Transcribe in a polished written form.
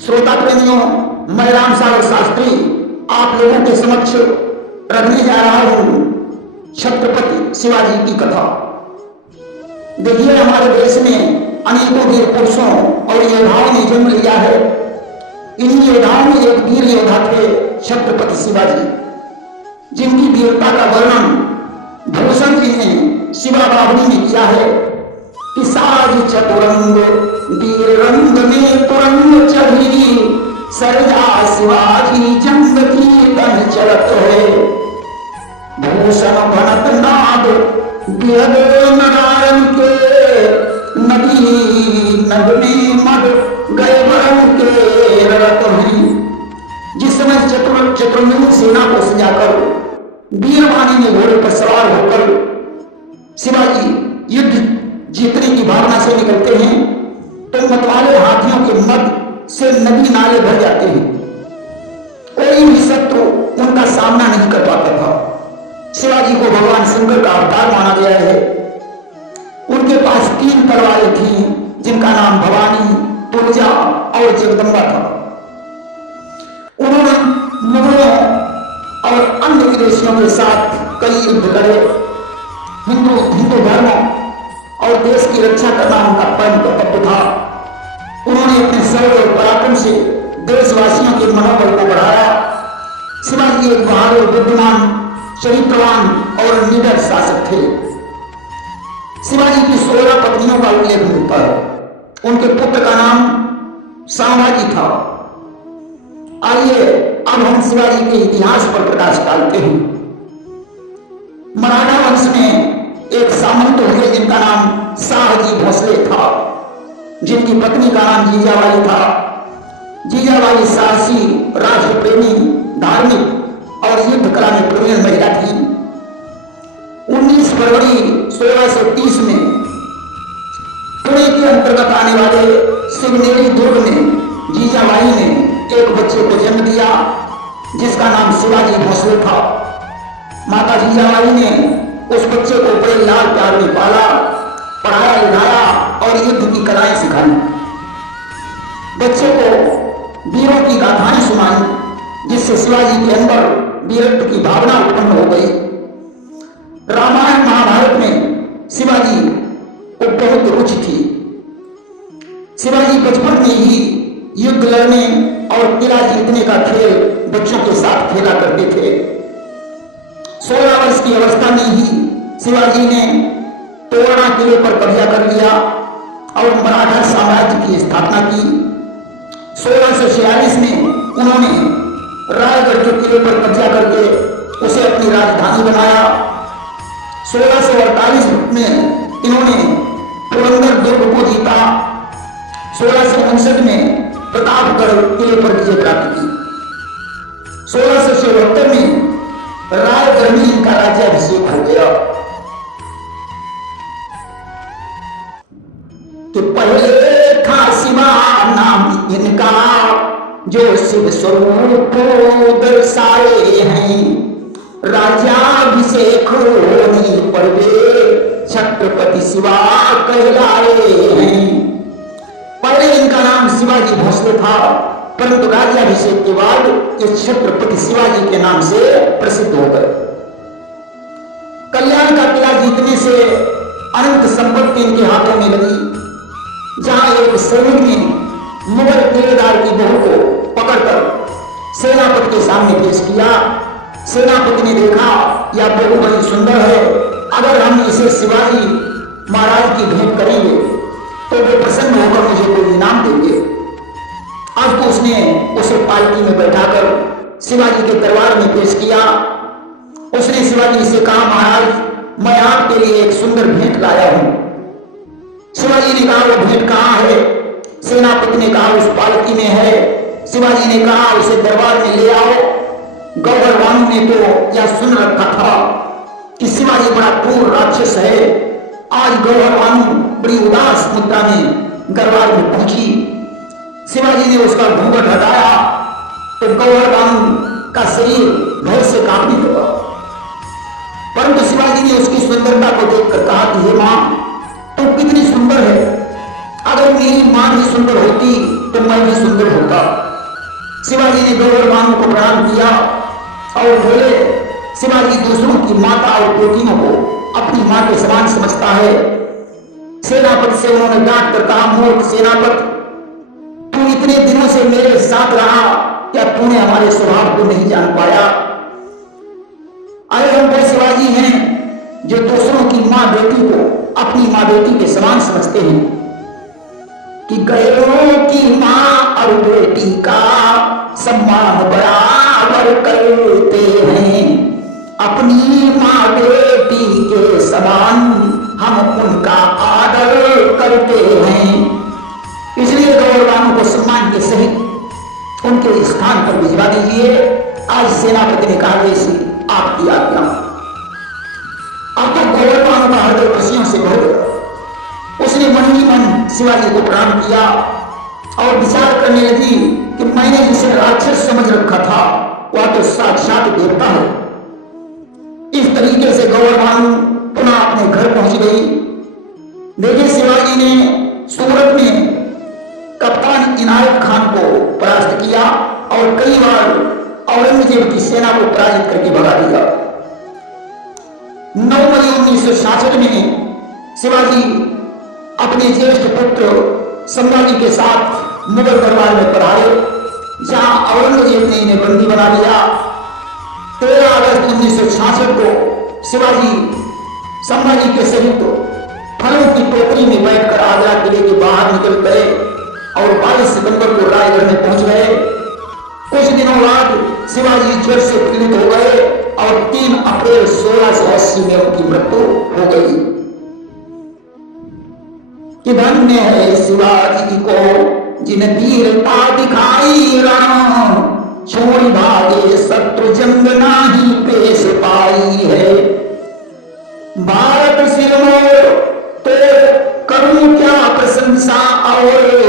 श्रोता प्रेमियों, मैं राम सागर शास्त्री आप लोगों के समक्ष रखने जा रहा हूं छत्रपति शिवाजी की कथा। देखिए, हमारे देश में अनेकों वीर पुरुषों और योद्धाओं ने जन्म लिया है। इन्हीं योद्धाओं में एक वीर योद्धा थे छत्रपति शिवाजी, जिनकी वीरता का वर्णन भूषण जी ने शिवा बाहुली में किया है कि साज चतुरंग वीर रंग में तुरंग चढ़ी, सरजा शिवाजी जंग कीर्तन चलत है, भूषण भनत नाद बिहद नारायण के, नदी नगरी मद गए वरम के रत हैं। जिस समय चतुर्मुख सेना को सजाकर वीरवाणी में घोड़े पर सवार होकर शिवाजी युद्ध जीतने की भावना से निकलते हैं तो मतवाले हाथियों के मद से नदी नाले भर जाते हैं। कोई भी शत्रु उनका सामना नहीं कर पाता था। शिवाजी को भगवान शंकर का अवतार माना गया है। उनके पास 3 तलवारें थी, जिनका नाम भवानी, तुलजा और जगदम्बा था। उन्होंने मुगलों और अन्य विदेशियों के साथ कई युद्ध लड़े। हिंदू धर्म और देश की रक्षा करना उनका परम कर्तव्य था। उन्होंने अपने शौर्य और पराक्रम से देशवासियों के मनोबल को बढ़ाया। शिवाजी एक बहादुर, बुद्धिमान, चरित्रवान और निडर शासक थे। शिवाजी की 16 पत्नियों का उल्लेख मिलता है। उनके पुत्र का नाम संभाजी था। आइए अब हम शिवाजी के इतिहास पर प्रकाश डालते हैं। मराठा वंश में एक सामंत हुए जिनका नाम शाहजी भोसले था, जिनकी पत्नी का नाम जीजाबाई था। जीजाबाई साहसी, राष्ट्र प्रेमी, धार्मिक और युद्ध कला में प्रवीण महिला थी। 19 फरवरी 1630 में पुणे के अंतर्गत आने वाले शिवनेरी दुर्ग में जीजाबाई ने एक बच्चे को जन्म दिया, जिसका नाम शिवाजी भोसले था। माता जीजाबाई ने उस बच्चे को बड़े लाड प्यार में पाला, पढ़ाया लिखाया और युद्ध की कलाएं सिखाई। बच्चे को वीरों की गाथाएं सुनाई, जिससे शिवाजी के अंदर वीरत्व की भावना उत्पन्न हो गई। रामायण महाभारत में शिवाजी को बहुत रुचि थी। शिवाजी बचपन में ही युद्ध लड़ने और किला जीतने का खेल बच्चों के साथ खेला करते थे। 16 वर्ष की अवस्था में ही शिवाजी ने तोरणा किले पर कब्जा कर लिया और मराठा साम्राज्य की स्थापना की। 1646 में उन्होंने रायगढ़ के किले पर कब्जा करके उसे अपनी राजधानी बनाया। 1648 में इन्होंने पुरंदर दुर्ग को जीता। 1659 में प्रतापगढ़ किले पर विजय प्राप्त की। 1676 में रायगढ़ में इनका राज्याभिषेक हो गया। कि पहले था शिवा नाम इनका, जो शिव स्वरूप दर्शाए हैं, राज्याभिषेक होने पर वे छत्रपति शिवा कहलाए हैं। पहले इनका नाम शिवाजी भोसले था, परंतु राज्याभिषेक के बाद ये छत्रपति शिवाजी के नाम से प्रसिद्ध हो गए। कल्याण का किला जीतने से अनंत संपत्ति इनके हाथों में लगी। जहां एक सैनिक ने मुगल किलेदार की बहू को पकड़कर सेनापति के सामने पेश किया। सेनापति ने देखा यह बहू बड़ी सुंदर है, अगर हम इसे शिवाजी महाराज की भेंट करेंगे तो वे प्रसन्न होकर मुझे कोई इनाम देंगे। अब तो उसने उसे पालकी में बैठाकर शिवाजी के दरबार में पेश किया। उसने शिवाजी से कहा, महाराज मैं आपके लिए एक सुंदर भेंट लाया हूं। शिवाजी ने कहा, वो भेंट कहां है? सेनापति ने कहा, उस पालकी में है। शिवाजी ने कहा, उसे दरबार में ले आओ। गौहर बानू ने तो यह सुन रखा था कि शिवाजी बड़ा क्रूर राक्षस है। आज गौहर बानू बड़ी उदास मुद्रा में दरबार में पहुंची। शिवाजी ने उसका घूंघट हटाया तो गौहर बानू का शरीर भय से कांपने लगा। परंतु शिवाजी ने उसकी सुंदरता को देखकर कहा कि हे मां, तुम कितनी सुंदर है। अगर मेरी मां भी सुंदर होती तो मैं और भी सुंदर होता। शिवाजी ने गौर बानू को प्रणाम किया और बोले, शिवाजी दूसरों की माता और बेटियों को अपनी मां के समान समझता है। सेनापति से उन्होंने डांट कर कहा, मूर्ख सेनापति, तू इतने दिनों से मेरे साथ रहा, क्या तूने हमारे स्वभाव को नहीं जान पाया? अरे हम वो शिवाजी हैं जो दूसरों की मां बेटी को अपनी मां बेटी के समान समझते हैं कि गैरों की मां और बेटी का सम्मान बराबर करते हैं, अपनी मां बेटी के समान हम उनका आदर करते हैं। इसलिए गौरवानों को सम्मान के सहित उनके स्थान पर भिजवा दीजिए। आज सेनापति ने कहा, जैसी आपकी आज्ञा। अब तो गौरवानों का हृदय खुशियों से भर गया। उसने मन ही मन शिवाजी को प्रणाम किया और विचार करने लगी कि मैंने जिसे राक्षस समझ रखा था वह तो साक्षात देवता है। इस तरीके से गौरवानू पुनः अपने घर पहुंच गई। देखिए, शिवाजी ने सूरत में कप्तान इनायत खान को परास्त किया और कई बार औरंगजेब की सेना को पराजित करके भगा दिया। 9 मई 1966 में शिवाजी अपने ज्येष्ठ पुत्र संभाजी के साथ मुगल दरबार में पधारे, जहां औरंगजेब ने इन्हें बंदी बना लिया। 13 अगस्त 1966 को शिवाजी संभाजी के सहित फलों की टोकरी में बैठकर आगरा किले के बाहर निकल गए और 22 सितंबर को रायगढ़ में पहुंच गए। कुछ दिनों बाद शिवाजी ज्वर से पीड़ित हो गए और 3 अप्रैल 1680 में उनकी मृत्यु हो गई। कि धन्य है शिवाजी को जिन वीरता दिखाई राम, छोड़ भागे शत्रु जंग नाही पेश पाई है। भारत सिरमौर तो करूं क्या प्रशंसा और